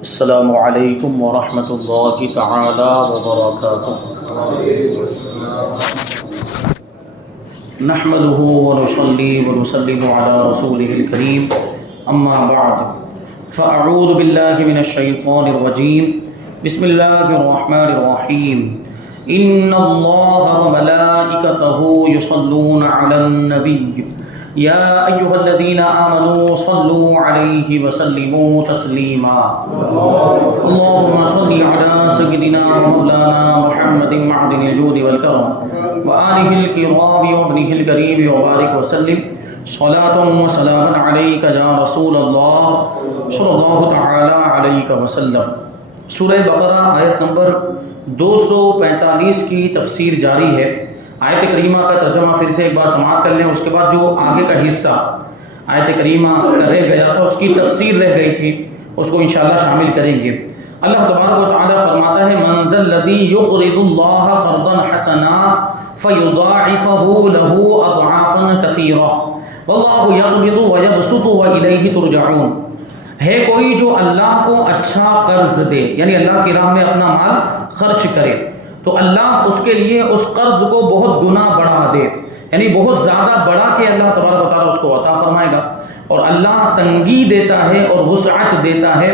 السلام علیکم ورحمۃ اللہ تعالی وبرکاتہ۔ نحمده ونصلي ونسلم على رسوله الكريم اما بعد فاعوذ باللہ من الشیطان الرجیم بسم اللہ الرحمن الرحیم ان اللہ وملائکتہ یصلون علی النبی یا ایہا الذین آمنوا صلوا علیہ وسلموا تسلیما اللہم صل علی سیدنا مولانا محمد معدن الجود والکرم وآلہ الکرام وابنہ الکریم وبارک وسلم صلاۃ وسلاما علیک یا رسول اللہ صلی اللہ تعالی علیہ وسلم۔ سورہ بقرہ آیت نمبر 245 کی تفسیر جاری ہے۔ آیت کریمہ کا ترجمہ پھر سے ایک بار سماعت کر لیں، اس کے بعد جو آگے کا حصہ آیت کریمہ کا رہ گیا تھا، اس کی تفسیر رہ گئی تھی، اس کو انشاءاللہ شامل کریں گے۔ اللہ تبارک و تعالی فرماتا ہے من ذا الذی یقرض اللہ قرضا حسنا فیضاعفہ لہ اضعافا کثیرہ واللہ یقبض ویبسط والیہ ترجعون۔ ہے کوئی جو اللہ کو اچھا قرض دے، یعنی اللہ کی راہ میں اپنا مال خرچ کرے، تو اللہ اس کے لیے اس قرض کو بہت گنا بڑھا دے، یعنی بہت زیادہ بڑھا کے اللہ تبارک و تعالیٰ اس کو عطا فرمائے گا۔ اور اللہ تنگی دیتا ہے اور وسعت دیتا ہے،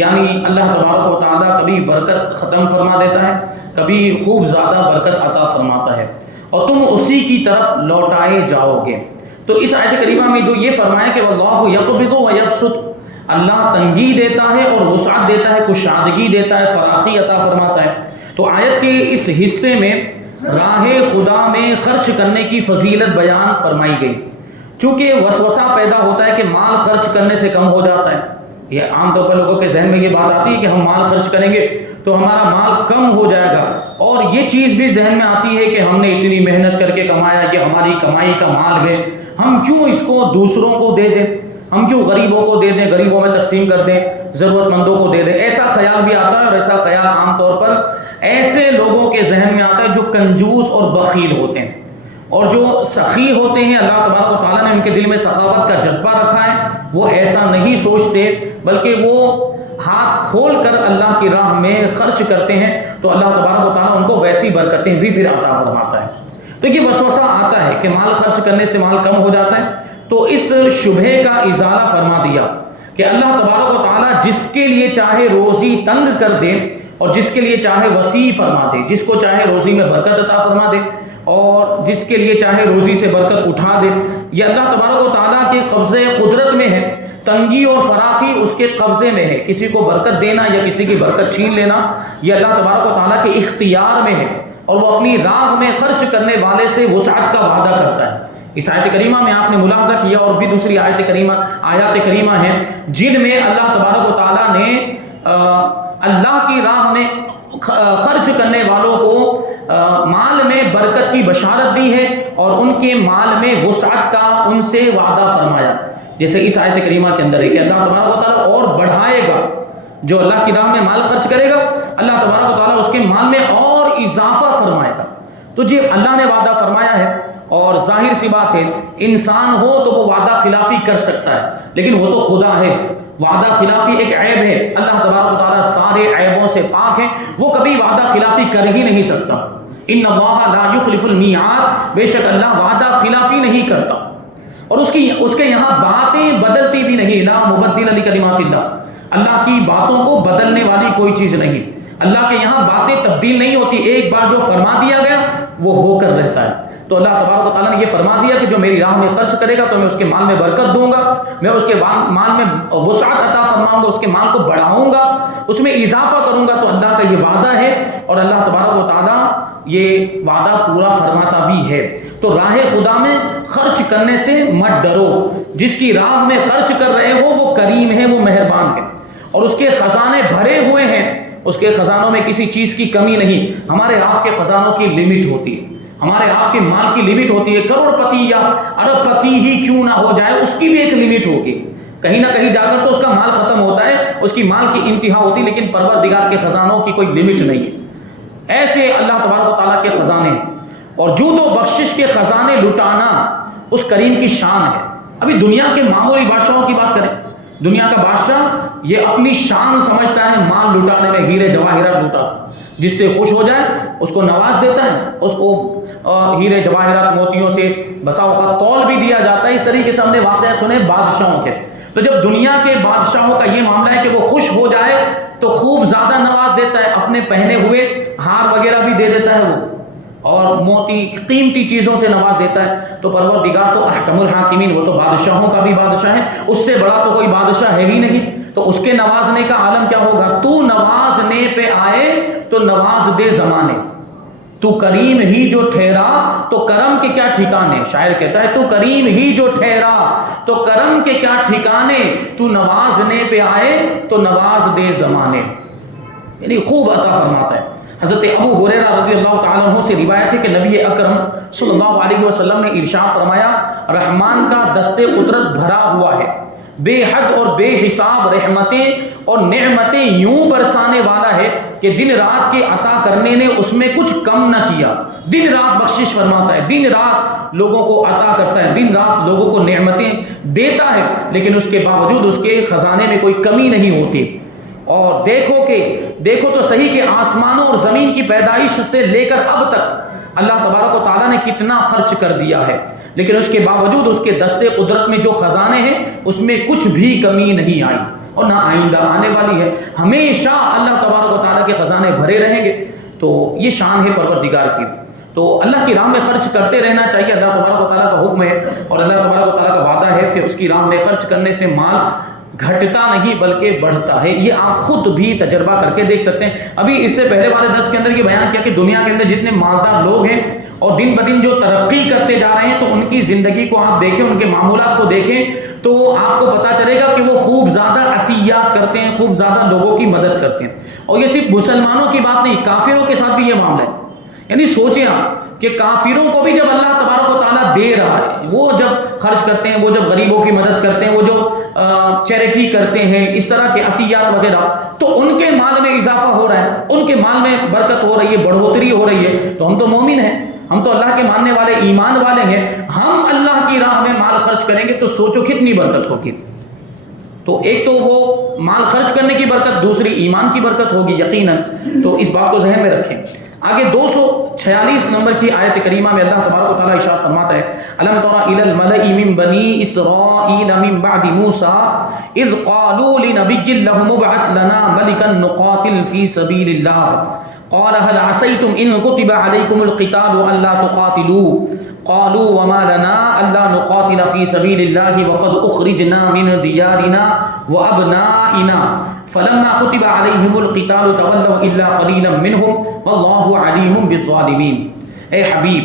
یعنی اللہ تبارک و تعالیٰ کبھی برکت ختم فرما دیتا ہے، کبھی خوب زیادہ برکت عطا فرماتا ہے، اور تم اسی کی طرف لوٹائے جاؤ گے۔ تو اس آیت کریمہ میں جو یہ فرمایا کہ واللہ یقبض ویبسط، اللہ تنگی دیتا ہے اور وسعت دیتا ہے، کشادگی دیتا ہے، فراخی عطا فرماتا ہے۔ تو آیت کے اس حصے میں راہ خدا میں خرچ کرنے کی فضیلت بیان فرمائی گئی، چونکہ وسوسہ پیدا ہوتا ہے کہ مال خرچ کرنے سے کم ہو جاتا ہے۔ یہ عام طور پر لوگوں کے ذہن میں یہ بات آتی ہے کہ ہم مال خرچ کریں گے تو ہمارا مال کم ہو جائے گا، اور یہ چیز بھی ذہن میں آتی ہے کہ ہم نے اتنی محنت کر کے کمایا، یہ ہماری کمائی کا مال ہے، ہم کیوں اس کو دوسروں کو دے دیں، ہم کیوں غریبوں کو دے دیں، غریبوں میں تقسیم کر دیں، ضرورت مندوں کو دے دیں۔ ایسا خیال بھی آتا ہے، اور ایسا خیال عام طور پر ایسے لوگوں کے ذہن میں آتا ہے جو کنجوس اور بخیل ہوتے ہیں، اور جو سخی ہوتے ہیں اللہ تبارک و تعالیٰ نے ان کے دل میں سخاوت کا جذبہ رکھا ہے، وہ ایسا نہیں سوچتے، بلکہ وہ ہاتھ کھول کر اللہ کی راہ میں خرچ کرتے ہیں، تو اللہ تبارک و تعالیٰ ان کو ویسی برکتیں بھی پھر عطا فرماتا ہے۔ تو یہ وسوسہ آتا ہے کہ مال خرچ کرنے سے مال کم ہو جاتا ہے، تو اس شبہے کا ازالہ فرما دیا کہ اللہ تبارک و تعالیٰ جس کے لیے چاہے روزی تنگ کر دے اور جس کے لیے چاہے وسیع فرما دے، جس کو چاہے روزی میں برکت عطا فرما دے اور جس کے لیے چاہے روزی سے برکت اٹھا دے، یہ اللہ تبارک و تعالیٰ کے قبضے قدرت میں ہے۔ تنگی اور فراخی اس کے قبضے میں ہے، کسی کو برکت دینا یا کسی کی برکت چھین لینا یہ اللہ تبارک و تعالیٰ کے اختیار میں ہے، اور وہ اپنی راہ میں خرچ کرنے والے سے وسعت کا وعدہ کرتا ہے۔ اس آیت کریمہ میں آپ نے ملاحظہ کیا، اور بھی دوسری آیات کریمہ ہیں جن میں اللہ تبارک و تعالیٰ نے اللہ کی راہ میں خرچ کرنے والوں کو مال میں برکت کی بشارت دی ہے، اور ان کے مال میں وسعت کا ان سے وعدہ فرمایا۔ جیسے اس آیت کریمہ کے اندر ہے کہ اللہ تبارک و تعالیٰ اور بڑھائے گا، جو اللہ کی راہ میں مال خرچ کرے گا اللہ تبارک و تعالیٰ اس کے مال میں اور اضافہ فرمائے گا۔ تو جی اللہ نے وعدہ فرمایا ہے، اور ظاہر سی بات ہے انسان ہو تو وہ وعدہ خلافی کر سکتا ہے، لیکن وہ تو خدا ہے، وعدہ خلافی ایک عیب ہے، اللہ تبارک و تعالیٰ سارے عیبوں سے پاک ہے، وہ کبھی وعدہ خلافی کر ہی نہیں سکتا۔ ان اللہ لا یخلف المیعاد، بے شک اللہ وعدہ خلافی نہیں کرتا، اور اس کے یہاں باتیں بدلتی بھی نہیں، لا مبدل لکلمات اللہ، اللہ کی باتوں کو بدلنے والی کوئی چیز نہیں، اللہ کے یہاں باتیں تبدیل نہیں ہوتی، ایک بار جو فرما دیا گیا وہ ہو کر رہتا ہے۔ تو اللہ تبارک و تعالیٰ نے یہ فرما دیا کہ جو میری راہ میں خرچ کرے گا تو میں اس کے مال میں برکت دوں گا، میں اس کے مال میں وسعت عطا فرماؤں گا، اس کے مال کو بڑھاؤں گا، اس میں اضافہ کروں گا۔ تو اللہ کا یہ وعدہ ہے، اور اللہ تبارک و تعالیٰ یہ وعدہ پورا فرماتا بھی ہے۔ تو راہ خدا میں خرچ کرنے سے مت ڈرو، جس کی راہ میں خرچ کر رہے ہو وہ کریم ہے، وہ مہربان ہے، اور اس کے خزانے بھرے ہوئے ہیں، اس کے خزانوں میں کسی چیز کی کمی نہیں۔ ہمارے آپ کے خزانوں کی لمٹ ہوتی ہے، ہمارے آپ کے مال کی لمٹ ہوتی ہے، کروڑ پتی یا ارب پتی ہی کیوں نہ ہو جائے اس کی بھی ایک لمٹ ہوگی، کہیں نہ کہیں جا کر تو اس کا مال ختم ہوتا ہے، اس کی مال کی انتہا ہوتی ہے، لیکن پروردگار کے خزانوں کی کوئی لمٹ نہیں ہے۔ ایسے اللہ تبارک و تعالیٰ کے خزانے، اور جود و بخشش کے خزانے لٹانا اس کریم کی شان ہے۔ ابھی دنیا کے معمولی بادشاہوں کی بات کریں دنیا کا بادشاہ یہ اپنی شان سمجھتا ہے مال لٹانے میں، ہیرے جواہرات لٹاتا، جس سے خوش ہو جائے اس کو نواز دیتا ہے، اس کو ہیرے جواہرات موتیوں سے بسا اوقات تول بھی دیا جاتا ہے۔ اس طریقے سے ہم نے واقعہ سنے بادشاہوں کے۔ تو جب دنیا کے بادشاہوں کا یہ معاملہ ہے کہ وہ خوش ہو جائے تو خوب زیادہ نواز دیتا ہے، اپنے پہنے ہوئے ہار وغیرہ بھی دے دیتا ہے وہ، اور موتی قیمتی چیزوں سے نواز دیتا ہے۔ تو پروردگار تو احکم الحاکمین، وہ تو بادشاہوں کا بھی بادشاہ ہے، اس سے بڑا تو کوئی بادشاہ ہے ہی نہیں، تو اس کے نوازنے کا عالم کیا ہوگا۔ تو نوازنے پہ آئے تو نواز دے زمانے، تو کریم ہی جو ٹھہرا تو کرم کے کیا ٹھکانے۔ شاعر کہتا ہے تو کریم ہی جو ٹھہرا تو کرم کے کیا ٹھکانے، تو نوازنے پہ آئے تو نواز دے زمانے، یعنی خوب عطا فرماتا ہے۔ حضرت ابو ہریرہ رضی اللہ تعالیٰ عنہ سے روایت ہے کہ نبی اکرم صلی اللہ علیہ وسلم نے ارشاد فرمایا، رحمان کا دست قدرت بھرا ہوا ہے، بے حد اور بے حساب رحمتیں اور نعمتیں یوں برسانے والا ہے کہ دن رات کے عطا کرنے نے اس میں کچھ کم نہ کیا۔ دن رات بخشش فرماتا ہے، دن رات لوگوں کو عطا کرتا ہے، دن رات لوگوں کو نعمتیں دیتا ہے، لیکن اس کے باوجود اس کے خزانے میں کوئی کمی نہیں ہوتی۔ اور دیکھو تو صحیح کہ آسمانوں اور زمین کی پیدائش سے لے کر اب تک اللہ تبارک و تعالیٰ نے کتنا خرچ کر دیا ہے، لیکن اس کے باوجود اس کے دستے قدرت میں جو خزانے ہیں اس میں کچھ بھی کمی نہیں آئی اور نہ آئندہ آنے والی ہے۔ ہمیشہ اللہ تبارک و تعالیٰ کے خزانے بھرے رہیں گے۔ تو یہ شان ہے پروردگار کی۔ تو اللہ کی راہ میں خرچ کرتے رہنا چاہیے، اللہ تبارک و تعالیٰ کا حکم ہے اور اللہ تبارک و تعالیٰ کا وعدہ ہے کہ اس کی راہ میں خرچ کرنے سے مال گھٹتا نہیں بلکہ بڑھتا ہے۔ یہ آپ خود بھی تجربہ کر کے دیکھ سکتے ہیں۔ ابھی اس سے پہلے والے درس کے اندر یہ بیان کیا کہ دنیا کے اندر جتنے مالدار لوگ ہیں اور دن بدن جو ترقی کرتے جا رہے ہیں، تو ان کی زندگی کو آپ دیکھیں، ان کے معمولات کو دیکھیں تو آپ کو پتا چلے گا کہ وہ خوب زیادہ عطیات کرتے ہیں، خوب زیادہ لوگوں کی مدد کرتے ہیں۔ اور یہ صرف مسلمانوں کی بات نہیں، کافروں کے ساتھ بھی یہ معاملہ ہے۔ یعنی سوچیں آپ کہ کافروں کو بھی جب اللہ تبارک و تعالیٰ دے رہا ہے، وہ جب خرچ کرتے ہیں، وہ جب غریبوں کی مدد کرتے ہیں، وہ جو چیریٹی کرتے ہیں، اس طرح کے عطیات وغیرہ، تو ان کے مال میں اضافہ ہو رہا ہے، ان کے مال میں برکت ہو رہی ہے، بڑھوتری ہو رہی ہے۔ تو ہم تو مومن ہیں، ہم تو اللہ کے ماننے والے ایمان والے ہیں، ہم اللہ کی راہ میں مال خرچ کریں گے تو سوچو کتنی برکت ہوگی۔ تو ایک تو وہ مال خرچ کرنے کی برکت، دوسری ایمان کی برکت ہوگی یقیناً۔ تو اس بات کو ذہن میں رکھیں۔ آگے 246 نمبر کی آیت کریمہ میں اللہ تبارک و تعالیٰ ارشاد فرماتا ہے، الم تر الی الملأ من بنی اسرائیل من بعد موسیٰ اذ قالوا لنبی لهم ابعث لنا ملکا نقاتل فی سبیل اللہ قال هل عسیتم ان كتب علیکم القتال الا تقاتلوا قالوا وما لنا الا نقاتل فی سبیل اللہ وقد اخرجنا من دیارنا وابنائنا فلما كتب عليهم القتال تولوا الا قليلا منهم والله عليم بالظالمين۔ اے حبیب،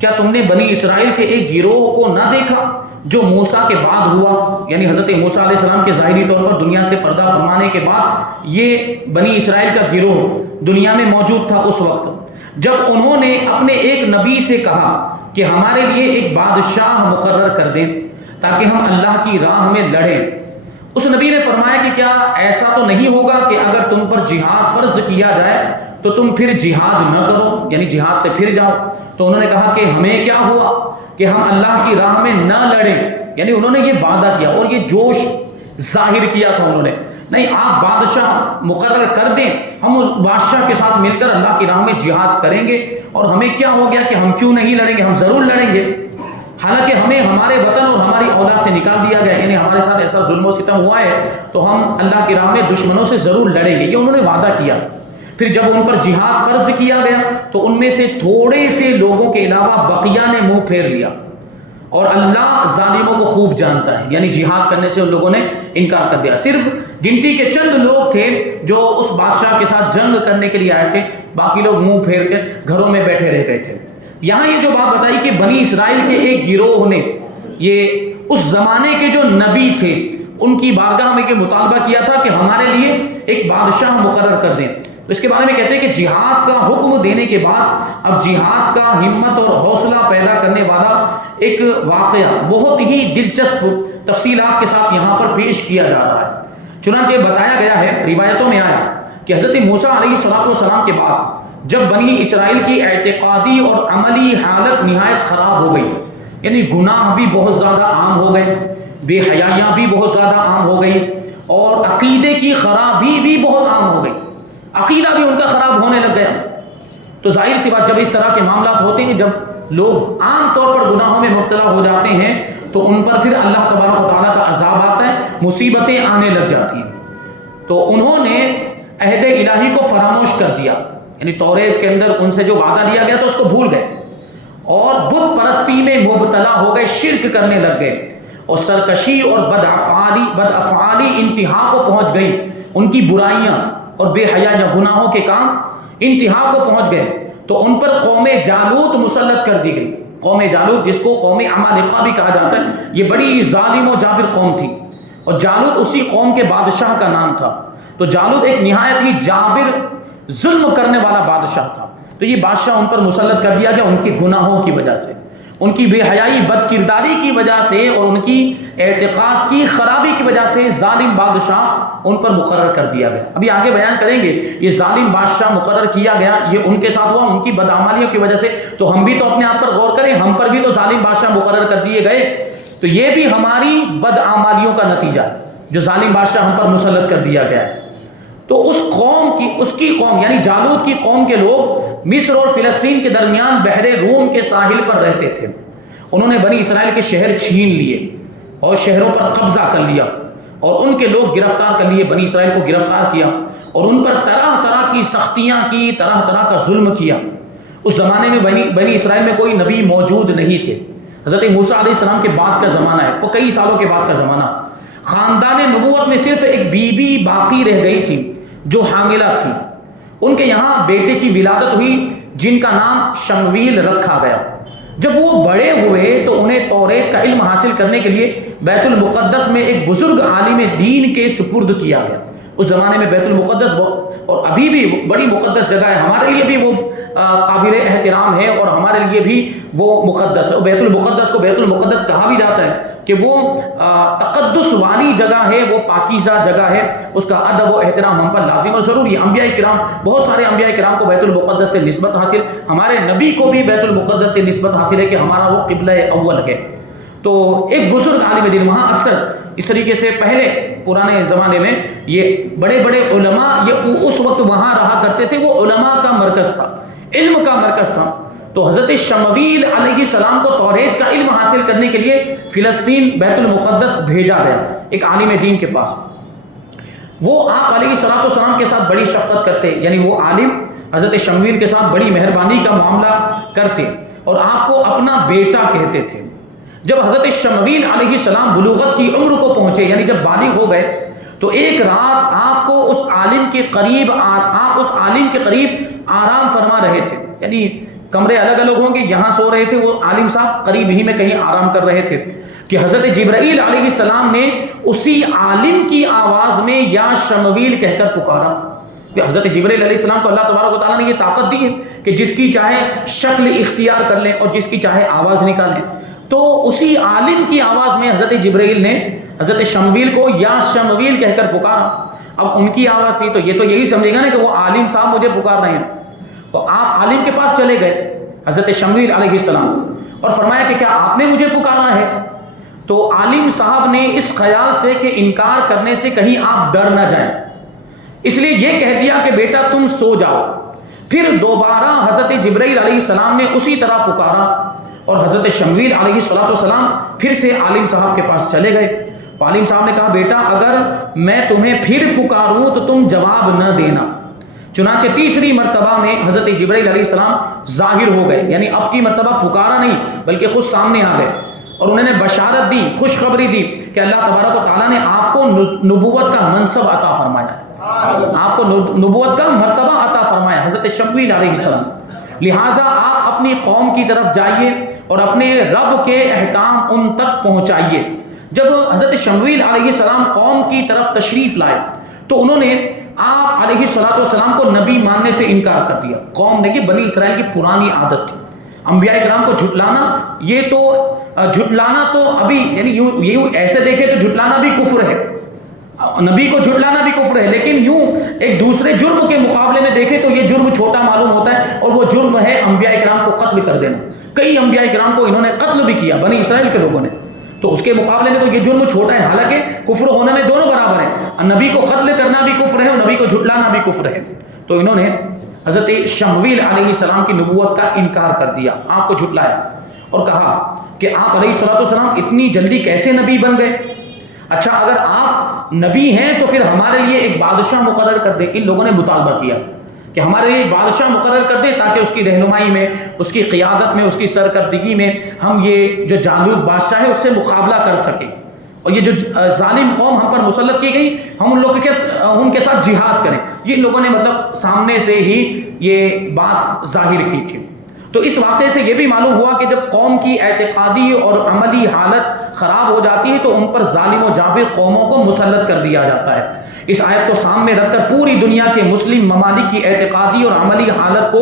کیا تم نے بنی اسرائیل کے ایک گروہ کو نہ دیکھا جو موسیٰ کے بعد ہوا، یعنی حضرت موسیٰ علیہ السلام کے ظاہری طور پر دنیا سے پردہ فرمانے کے بعد یہ بنی اسرائیل کا گروہ دنیا میں موجود تھا اس وقت، جب انہوں نے اپنے ایک نبی سے کہا کہ ہمارے لیے ایک بادشاہ مقرر کر دیں تاکہ ہم اللہ کی راہ میں لڑیں۔ اس نبی نے فرمایا کہ کیا ایسا تو نہیں ہوگا کہ اگر تم پر جہاد فرض کیا جائے تو تم پھر جہاد نہ کرو، یعنی جہاد سے پھر جاؤ؟ تو انہوں نے کہا کہ ہمیں کیا ہوا کہ ہم اللہ کی راہ میں نہ لڑیں، یعنی انہوں نے یہ وعدہ کیا اور یہ جوش ظاہر کیا تھا انہوں نے، نہیں آپ بادشاہ مقرر کر دیں، ہم اس بادشاہ کے ساتھ مل کر اللہ کی راہ میں جہاد کریں گے، اور ہمیں کیا ہو گیا کہ ہم کیوں نہیں لڑیں گے، ہم ضرور لڑیں گے، حالانکہ ہمیں ہمارے وطن اور ہماری اولاد سے نکال دیا گیا، یعنی ہمارے ساتھ ایسا ظلم و ستم ہوا ہے تو ہم اللہ کی راہ میں دشمنوں سے ضرور لڑیں گے، یہ انہوں نے وعدہ کیا تھا۔ پھر جب ان پر جہاد فرض کیا گیا تو ان میں سے تھوڑے سے لوگوں کے علاوہ بقیہ نے منہ پھیر لیا، اور اللہ ظالموں کو خوب جانتا ہے، یعنی جہاد کرنے سے ان لوگوں نے انکار کر دیا۔ صرف گنتی کے چند لوگ تھے جو اس بادشاہ کے ساتھ جنگ کرنے کے لیے آئے تھے، باقی لوگ منہ پھیر کے گھروں میں بیٹھے رہ گئے تھے۔ یہاں یہ جو بات بتائی کہ بنی اسرائیل کے ایک گروہ نے یہ اس زمانے کے جو نبی تھے ان کی بارگاہ میں کہ مطالبہ کیا تھا کہ ہمارے لیے ایک بادشاہ مقرر کر دیں، اس کے بارے میں کہتے ہیں کہ جہاد کا حکم دینے کے بعد اب جہاد کا ہمت اور حوصلہ پیدا کرنے والا ایک واقعہ بہت ہی دلچسپ تفصیلات کے ساتھ یہاں پر پیش کیا جا رہا ہے۔ چنانچہ بتایا گیا ہے، روایتوں میں آیا کہ حضرت موسیٰ علیہ السلام کے بعد جب بنی اسرائیل کی اعتقادی اور عملی حالت نہایت خراب ہو گئی، یعنی گناہ بھی بہت زیادہ عام ہو گئے، بے حیائیاں بھی بہت زیادہ عام ہو گئی اور عقیدے کی خرابی بھی بہت عام ہو گئی، عقیدہ بھی ان کا خراب ہونے لگ گیا۔ تو ظاہر سی بات، جب اس طرح کے معاملات ہوتے ہیں، جب لوگ عام طور پر گناہوں میں مبتلا ہو جاتے ہیں تو ان پر پھر اللہ تبارک و تعالیٰ کا عذاب آتا ہے، مصیبتیں آنے لگ جاتی ہیں۔ تو انہوں نے عہد الہی کو فراموش کر دیا، یعنی توریت کے اندر ان سے جو وعدہ لیا گیا تھا اس کو بھول گئے اور بت پرستی میں مبتلا ہو گئے، شرک کرنے لگ گئے، اور سرکشی اور بدافعالی انتہا کو پہنچ گئی، ان کی برائیاں اور بے حیائی گناہوں کے کام انتہا کو پہنچ گئے۔ تو ان پر قوم جالوت مسلط کر دی گئی۔ قوم جالوت، جس کو قوم عمالقہ بھی کہا جاتا ہے، یہ بڑی ظالم و جابر قوم تھی، اور جالوت اسی قوم کے بادشاہ کا نام تھا۔ تو جالوت ایک نہایت ہی جابر ظلم کرنے والا بادشاہ تھا۔ تو یہ بادشاہ ان پر مسلط کر دیا گیا ان کے گناہوں کی وجہ سے، ان کی بے حیائی بد کرداری کی وجہ سے اور ان کی اعتقاد کی خرابی کی وجہ سے ظالم بادشاہ ان پر مقرر کر دیا گیا۔ ابھی آگے بیان کریں گے، یہ ظالم بادشاہ مقرر کیا گیا، یہ ان کے ساتھ ہوا ان کی بدعمالیوں کی وجہ سے۔ تو ہم بھی تو اپنے آپ پر غور کریں، ہم پر بھی تو ظالم بادشاہ مقرر کر دیے گئے، تو یہ بھی ہماری بدعمالیوں کا نتیجہ ہے جو ظالم بادشاہ ہم پر مسلط کر دیا گیا ہے۔ تو اس کی قوم یعنی جالوت کی قوم کے لوگ مصر اور فلسطین کے درمیان بحر روم کے ساحل پر رہتے تھے۔ انہوں نے بنی اسرائیل کے شہر چھین لیے اور شہروں پر قبضہ کر لیا، اور ان کے لوگ گرفتار کر لیے، بنی اسرائیل کو گرفتار کیا اور ان پر طرح طرح کی سختیاں کی، طرح طرح کا ظلم کیا۔ اس زمانے میں بنی اسرائیل میں کوئی نبی موجود نہیں تھے۔ حضرت موسیٰ علیہ السلام کے بعد کا زمانہ ہے، وہ کئی سالوں کے بعد کا زمانہ۔ خاندان نبوت میں صرف ایک بی بی باقی رہ گئی تھی جو حاملہ تھی، ان کے یہاں بیٹے کی ولادت ہوئی جن کا نام شمویل رکھا گیا۔ جب وہ بڑے ہوئے تو انہیں توریت کا علم حاصل کرنے کے لیے بیت المقدس میں ایک بزرگ عالم دین کے سپرد کیا گیا۔ اس زمانے میں بیت المقدس اور ابھی بھی بڑی مقدس جگہ ہے، ہمارے لیے بھی وہ قابل احترام ہے اور ہمارے لیے بھی وہ مقدس ہے۔ بیت المقدس کو بیت المقدس کہا بھی جاتا ہے کہ وہ تقدس والی جگہ ہے، وہ پاکیزہ جگہ ہے، اس کا ادب و احترام ہم پر لازم اور ضروری ہے۔ انبیاء کرام، بہت سارے انبیاء کرام کو بیت المقدس سے نسبت حاصل، ہمارے نبی کو بھی بیت المقدس سے نسبت حاصل ہے کہ ہمارا وہ قبلہ اول ہے۔ تو ایک بزرگ عالم دین، وہاں اکثر اس طریقے سے پہلے پرانے زمانے میں یہ بڑے بڑے علماء یہ اس وقت وہاں رہا کرتے تھے، وہ علماء کا مرکز تھا، علم کا مرکز تھا۔ تو حضرت شمویل علیہ السلام کو توریت کا علم حاصل کرنے کے لیے فلسطین بیت المقدس بھیجا گیا ایک عالم دین کے پاس۔ وہ آپ علیہ السلام کے ساتھ بڑی شفقت کرتے، یعنی وہ عالم حضرت شمویل کے ساتھ بڑی مہربانی کا معاملہ کرتے اور آپ کو اپنا بیٹا کہتے تھے۔ جب حضرت شمویل علیہ السلام بلوغت کی عمر کو پہنچے، یعنی جب بالغ ہو گئے، تو ایک رات آپ کو اس عالم کے قریب آرام فرما رہے تھے، یعنی کمرے الگ الگ ہوں گے، یہاں سو رہے تھے، وہ عالم صاحب قریب ہی میں کہیں آرام کر رہے تھے کہ حضرت جبرائیل علیہ السلام نے اسی عالم کی آواز میں یا شمویل کہہ کر پکارا۔ حضرت جبرائیل علیہ السلام کو اللہ تبارک و تعالیٰ نے یہ طاقت دی ہے کہ جس کی چاہے شکل اختیار کر لیں اور جس کی چاہے آواز نکالیں۔ تو اسی عالم کی آواز میں حضرت جبرائیل نے حضرت شمویل کو یا شمویل کہہ کر پکارا۔ اب ان کی آواز تھی تو یہ تو یہی سمجھے گا نا کہ وہ عالم صاحب مجھے پکار رہے ہیں۔ تو آپ عالم کے پاس چلے گئے حضرت شمویل علیہ السلام اور فرمایا کہ کیا آپ نے مجھے پکارا ہے؟ تو عالم صاحب نے اس خیال سے کہ انکار کرنے سے کہیں آپ ڈر نہ جائیں، اس لیے یہ کہہ دیا کہ بیٹا تم سو جاؤ۔ پھر دوبارہ حضرت جبرائیل علیہ السلام نے اسی طرح پکارا اور حضرت شمویل علیہ السلام پھر سے عالم صاحب کے پاس چلے گئے۔ عالم صاحب نے کہا بیٹا اگر میں تمہیں پھر پکاروں تو تم جواب نہ دینا۔ چنانچہ تیسری مرتبہ میں حضرت جبرائیل علیہ السلام ظاہر ہو گئے، یعنی اب کی مرتبہ پکارا نہیں بلکہ خود سامنے آ گئے اور انہوں نے بشارت دی، خوشخبری دی کہ اللہ تبارک و تعالیٰ نے آپ کو نبوت کا منصب عطا فرمایا، آپ کو نبوت کا مرتبہ عطا فرمایا حضرت شمویل علیہ السلام، لہٰذا آپ اپنی قوم کی طرف جائیے اور اپنے رب کے احکام ان تک پہنچائیے۔ جب حضرت شمویل علیہ السلام قوم کی طرف تشریف لائے تو انہوں نے آپ علیہ السلام کو نبی ماننے سے انکار کر دیا۔ قوم نے کہ بنی اسرائیل کی پرانی عادت تھی انبیاء کرام کو جھٹلانا، یہ تو جھٹلانا تو ابھی یعنی یوں ایسے دیکھے تو جھٹلانا بھی کفر ہے، نبی کو جھٹلانا بھی کفر ہے، لیکن یوں ایک دوسرے جرم کے مقابلے میں دیکھے تو یہ جرم چھوٹا معلوم ہوتا ہے، اور وہ جرم ہے انبیاء کرام کو قتل کر دینا۔ کئی انبیاء کرام کو انہوں نے قتل بھی کیا بنی اسرائیل کے لوگوں نے۔ تو اس کے مقابلے میں تو یہ جرم چھوٹا ہے، حالانکہ کفر ہونے میں دونوں برابر ہیں، نبی کو قتل کرنا بھی کفر ہے اور نبی کو جھٹلانا بھی کفر ہے۔ تو انہوں نے حضرت شمویل علیہ السلام کی نبوت کا انکار کر دیا، آپ کو جھٹلایا اور کہا کہ آپ علیہ السلام اتنی جلدی کیسے نبی بن گئے؟ اچھا اگر آپ نبی ہیں تو پھر ہمارے لیے ایک بادشاہ مقرر کر دیں۔ ان لوگوں نے مطالبہ کیا تھا کہ ہمارے لیے ایک بادشاہ مقرر کر دیں تاکہ اس کی رہنمائی میں، اس کی قیادت میں، اس کی سرکردگی میں ہم یہ جو جالوت بادشاہ ہے اس سے مقابلہ کر سکیں، اور یہ جو ظالم قوم ہم پر مسلط کی گئی ہم ان کے ساتھ جہاد کریں۔ یہ ان لوگوں نے مطلب سامنے سے ہی یہ بات ظاہر کی تھی۔ تو اس واقعے سے یہ بھی معلوم ہوا کہ جب قوم کی اعتقادی اور عملی حالت خراب ہو جاتی ہے تو ان پر ظالم و جابر قوموں کو مسلط کر دیا جاتا ہے۔ اس آیت کو سامنے رکھ کر پوری دنیا کے مسلم ممالک کی اعتقادی اور عملی حالت کو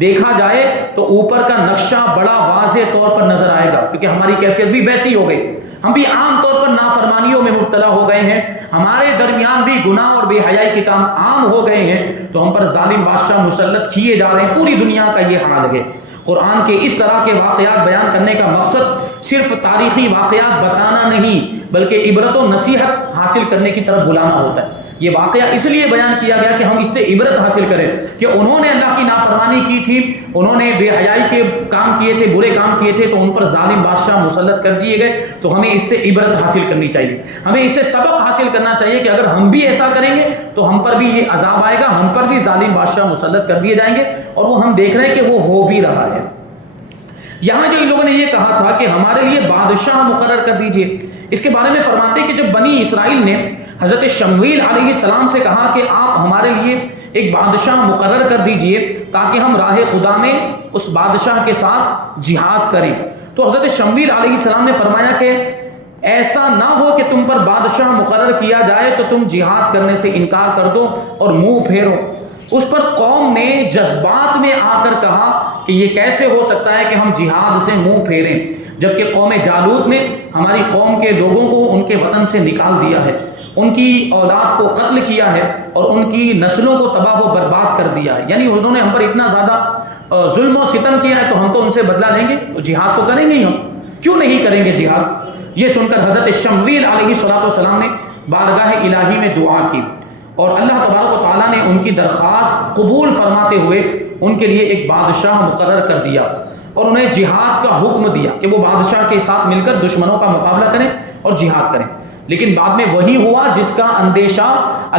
دیکھا جائے تو اوپر کا نقشہ بڑا واضح طور پر نظر آئے گا، کیونکہ ہماری کیفیت بھی ویسی ہو گئی، ہم بھی عام طور پر نافرمانیوں میں مبتلا ہو گئے ہیں، ہمارے درمیان بھی گناہ اور بے حیائی کے کام عام ہو گئے ہیں، تو ہم پر ظالم بادشاہ مسلط کیے جا رہے ہیں۔ پوری دنیا کا یہ حال ہے۔ قرآن کے اس طرح کے واقعات بیان کرنے کا مقصد صرف تاریخی واقعات بتانا نہیں بلکہ عبرت و نصیحت حاصل کرنے کی طرف بلانا ہوتا ہے۔ یہ واقعہ اس لیے بیان کیا گیا کہ ہم اس سے عبرت حاصل کریں کہ انہوں نے اللہ کی نافرمانی کی تھی، انہوں نے بے حیائی کے کام کیے تھے، برے کام کیے تھے، تو ان پر ظالم بادشاہ مسلط کر دیے گئے۔ تو ہمیں اس سے عبرت حاصل کرنی چاہیے، ہمیں اس سے سبق حاصل کرنا چاہیے کہ اگر ہم بھی ایسا کریں گے تو ہم پر بھی یہ عذاب آئے گا، ہم پر بھی ظالم بادشاہ مسلط کر دیے جائیں گے، اور وہ ہم دیکھ رہے ہیں کہ وہ ہو بھی رہا ہے۔ یہاں جو ان لوگوں نے یہ کہا تھا کہ ہمارے لیے بادشاہ مقرر کر دیجئے، اس کے بارے میں فرماتے ہیں کہ جب بنی اسرائیل نے حضرت شمویل علیہ السلام سے کہا کہ آپ ہمارے لیے ایک بادشاہ مقرر کر دیجئے تاکہ ہم راہ خدا میں اس بادشاہ کے ساتھ جہاد کریں، تو حضرت شمویل علیہ السلام نے فرمایا کہ ایسا نہ ہو کہ تم پر بادشاہ مقرر کیا جائے تو تم جہاد کرنے سے انکار کر دو اور منہ پھیرو۔ اس پر قوم نے جذبات میں آ کر کہا کہ یہ کیسے ہو سکتا ہے کہ ہم جہاد سے منہ پھیریں، جبکہ قوم جالوت نے ہماری قوم کے لوگوں کو ان کے وطن سے نکال دیا ہے، ان کی اولاد کو قتل کیا ہے اور ان کی نسلوں کو تباہ و برباد کر دیا ہے، یعنی انہوں نے ہم پر اتنا زیادہ ظلم و ستم کیا ہے تو ہم تو ان سے بدلہ لیں گے، تو جہاد تو کریں گے ہی، ہم کیوں نہیں کریں گے جہاد؟ یہ سن کر حضرت شمویل علیہ السلام نے بارگاہ الہی میں دعا کی اور اللہ تبارک و تعالیٰ نے ان کی درخواست قبول فرماتے ہوئے ان کے لیے ایک بادشاہ مقرر کر دیا اور انہیں جہاد کا حکم دیا کہ وہ بادشاہ کے ساتھ مل کر دشمنوں کا مقابلہ کریں اور جہاد کریں۔ لیکن بعد میں وہی ہوا جس کا اندیشہ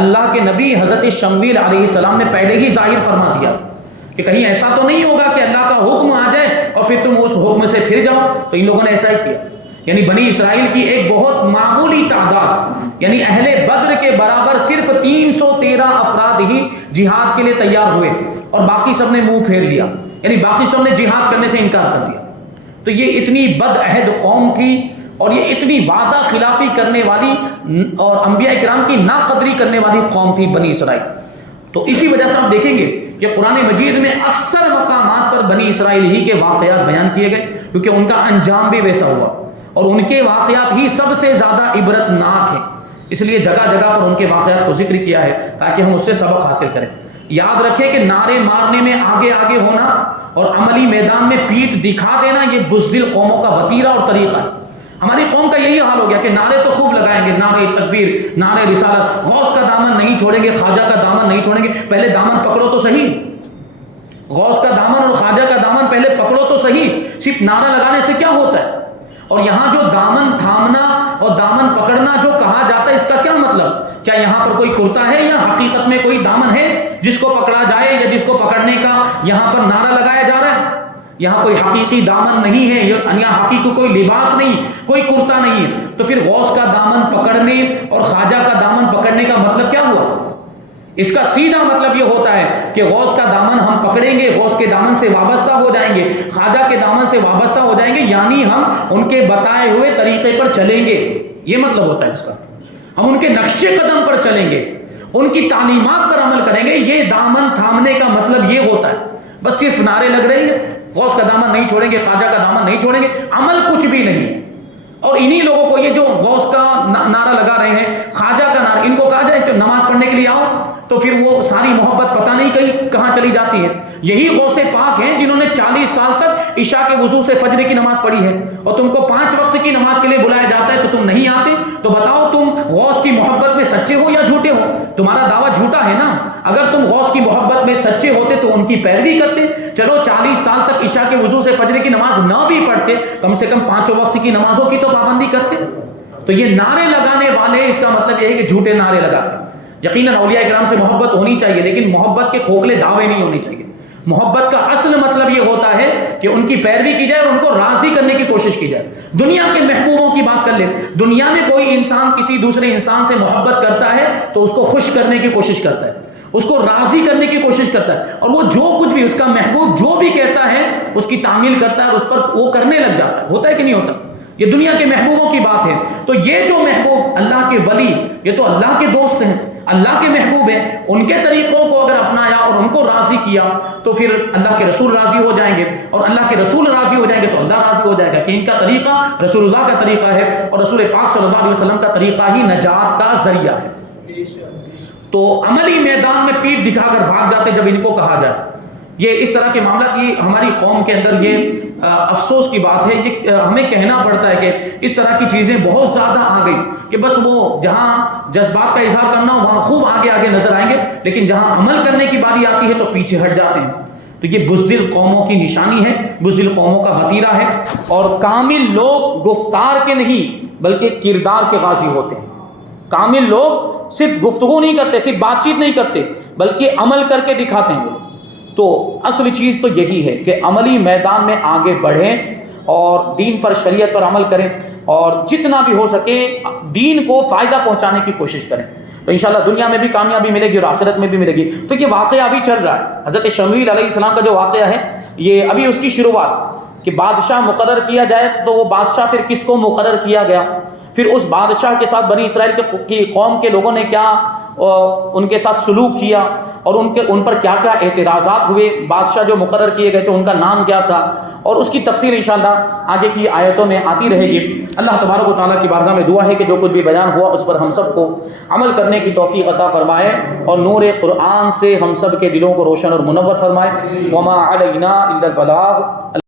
اللہ کے نبی حضرت شمویل علیہ السلام نے پہلے ہی ظاہر فرما دیا تھا کہ کہیں ایسا تو نہیں ہوگا کہ اللہ کا حکم آ جائے اور پھر تم اس حکم سے پھر جاؤ۔ تو ان لوگوں نے ایسا ہی کیا، یعنی بنی اسرائیل کی ایک بہت معمولی تعداد، یعنی اہل بدر کے برابر صرف 313 افراد ہی جہاد کے لیے تیار ہوئے اور باقی سب نے منہ پھیر لیا، یعنی باقی سب نے جہاد کرنے سے انکار کر دیا۔ تو یہ اتنی بد عہد قوم تھی اور یہ اتنی وعدہ خلافی کرنے والی اور انبیاء کرام کی ناقدری کرنے والی قوم تھی بنی اسرائیل۔ تو اسی وجہ سے آپ دیکھیں گے کہ قرآن مجید میں اکثر مقامات پر بنی اسرائیل ہی کے واقعات بیان کیے گئے، کیونکہ ان کا انجام بھی ویسا ہوا اور ان کے واقعات ہی سب سے زیادہ عبرت ناک ہیں، اس لیے جگہ جگہ پر ان کے واقعات کو ذکر کیا ہے تاکہ ہم اس سے سبق حاصل کریں۔ یاد رکھیں کہ نعرے مارنے میں آگے آگے ہونا اور عملی میدان میں پیٹھ دکھا دینا یہ بزدل قوموں کا وتیرہ اور طریقہ ہے۔ ہماری قوم کا یہی حال ہو گیا کہ نعرے تو خوب لگائیں گے، نعرے تکبیر، نعرے رسالت، غوث کا دامن نہیں چھوڑیں گے، خواجہ کا دامن نہیں چھوڑیں گے۔ پہلے دامن پکڑو تو صحیح، غوث کا دامن اور خواجہ کا دامن پہلے پکڑو تو صحیح۔ صرف نعرہ لگانے سے کیا ہوتا ہے؟ اور یہاں جو دامن تھامنا اور دامن پکڑنا جو کہا جاتا ہے اس کا کیا مطلب؟ کیا یہاں پر کوئی کرتا ہے یا حقیقت میں کوئی دامن ہے جس کو پکڑا جائے یا جس کو پکڑنے کا یہاں پر نعرہ لگایا جا رہا ہے؟ یہاں کوئی حقیقی دامن نہیں ہے، یہاں حقیقی کوئی لباس نہیں، کوئی کرتا نہیں ہے، تو پھر غوث کا دامن پکڑنے اور خواجہ کا دامن پکڑنے کا مطلب کیا ہوا؟ اس کا سیدھا مطلب یہ ہوتا ہے کہ غوث کا دامن ہم پکڑیں گے، غوث کے دامن سے وابستہ ہو جائیں گے، خواجہ کے دامن سے وابستہ ہو جائیں گے، یعنی ہم ان کے بتائے ہوئے طریقے پر چلیں گے، یہ مطلب ہوتا ہے اس کا۔ ہم ان کے نقش قدم پر چلیں گے، ان کی تعلیمات پر عمل کریں گے، یہ دامن تھامنے کا مطلب یہ ہوتا ہے۔ بس صرف نعرے لگ رہے ہیں، غوث کا دامن نہیں چھوڑیں گے، خواجہ کا دامن نہیں چھوڑیں گے، عمل کچھ بھی نہیں ہے۔ اور انہی لوگوں کو یہ جو غوث کا نعرہ لگا رہے ہیں، خواجہ کا نعرہ، ان کو کہا جائے کہ نماز پڑھنے کے لیے آؤ تو پھر وہ ساری محبت پتہ نہیں کہاں چلی جاتی ہے۔ یہی غوث پاک ہیں جنہوں نے 40 سال تک عشاء کے وضو سے فجر کی نماز پڑھی ہے، اور تم کو 5 وقت کی نماز کے لیے بلایا جاتا ہے تو تم نہیں آتے۔ تو بتاؤ تم غوث کی محبت میں سچے ہو یا جھوٹے ہو؟ تمہارا دعویٰ جھوٹا ہے نا۔ اگر تم غوث کی محبت میں سچے ہوتے تو ان کی پیروی کرتے، چلو 40 سال تک عشاء کے وضو سے فجر کی نماز نہ بھی پڑھتے، کم سے کم 5 وقت کی نمازوں کی تو پابندی کرتے۔ تو یہ نعرے لگانے والے، اس کا مطلب یہ ہے کہ جھوٹے نعرے لگاتے۔ یقیناً اولیاء کرام سے محبت ہونی چاہیے، لیکن محبت کے کھوکھلے دعوے نہیں ہونے چاہیے۔ محبت کا اصل مطلب یہ ہوتا ہے کہ ان کی پیروی کی جائے اور ان کو راضی کرنے کی کوشش کی جائے۔ دنیا کے محبوبوں کی بات کر لیں، دنیا میں کوئی انسان کسی دوسرے انسان سے محبت کرتا ہے تو اس کو خوش کرنے کی کوشش کرتا ہے، اس کو راضی کرنے کی کوشش کرتا ہے، اور وہ جو کچھ بھی اس کا محبوب جو بھی کہتا ہے اس کی تعمیل کرتا ہے اور اس پر وہ کرنے لگ جاتا ہے۔ ہوتا ہے کہ نہیں ہوتا؟ یہ دنیا کے محبوبوں کی بات ہے۔ تو یہ جو محبوب اللہ کے ولی، یہ تو اللہ کے دوست ہیں، اللہ کے محبوب ہیں، ان کے طریقوں کو اگر اپنایا اور ان کو راضی کیا تو پھر اللہ کے رسول راضی ہو جائیں گے، اور اللہ کے رسول راضی ہو جائیں گے تو اللہ راضی ہو جائے گا، کہ ان کا طریقہ رسول اللہ کا طریقہ ہے، اور رسول پاک صلی اللہ علیہ وسلم کا طریقہ ہی نجات کا ذریعہ ہے۔ تو عملی میدان میں پیٹھ دکھا کر بھاگ جاتے جب ان کو کہا جائے۔ یہ اس طرح کے معاملات، یہ ہماری قوم کے اندر یہ افسوس کی بات ہے، یہ ہمیں کہنا پڑتا ہے کہ اس طرح کی چیزیں بہت زیادہ آ گئی کہ بس وہ جہاں جذبات کا اظہار کرنا ہو وہاں خوب آگے آگے نظر آئیں گے، لیکن جہاں عمل کرنے کی باری آتی ہے تو پیچھے ہٹ جاتے ہیں۔ تو یہ بزدل قوموں کی نشانی ہے، بزدل قوموں کا وتیرہ ہے، اور کامل لوگ گفتار کے نہیں بلکہ کردار کے غازی ہوتے ہیں۔ کامل لوگ صرف گفتگو نہیں کرتے، صرف بات چیت نہیں کرتے، بلکہ عمل کر کے دکھاتے ہیں وہ لوگ۔ تو اصل چیز تو یہی ہے کہ عملی میدان میں آگے بڑھیں اور دین پر، شریعت پر عمل کریں، اور جتنا بھی ہو سکے دین کو فائدہ پہنچانے کی کوشش کریں، تو انشاءاللہ دنیا میں بھی کامیابی ملے گی اور آخرت میں بھی ملے گی۔ تو یہ واقعہ ابھی چل رہا ہے، حضرت شمویل علیہ السلام کا جو واقعہ ہے یہ ابھی اس کی شروعات، کہ بادشاہ مقرر کیا جائے تو وہ بادشاہ پھر کس کو مقرر کیا گیا، پھر اس بادشاہ کے ساتھ بنی اسرائیل کی قوم کے لوگوں نے کیا ان کے ساتھ سلوک کیا، اور ان پر کیا کیا اعتراضات ہوئے، بادشاہ جو مقرر کیے گئے تھے ان کا نام کیا تھا، اور اس کی تفصیل انشاءاللہ آگے کی آیتوں میں آتی رہے گی۔ اللہ تبارک و تعالیٰ کی بارگاہ میں دعا ہے کہ جو کچھ بھی بیان ہوا اس پر ہم سب کو عمل کرنے کی توفیق عطا فرمائے، اور نور قرآن سے ہم سب کے دلوں کو روشن اور منور فرمائے۔ وما علینا الا البلاغ۔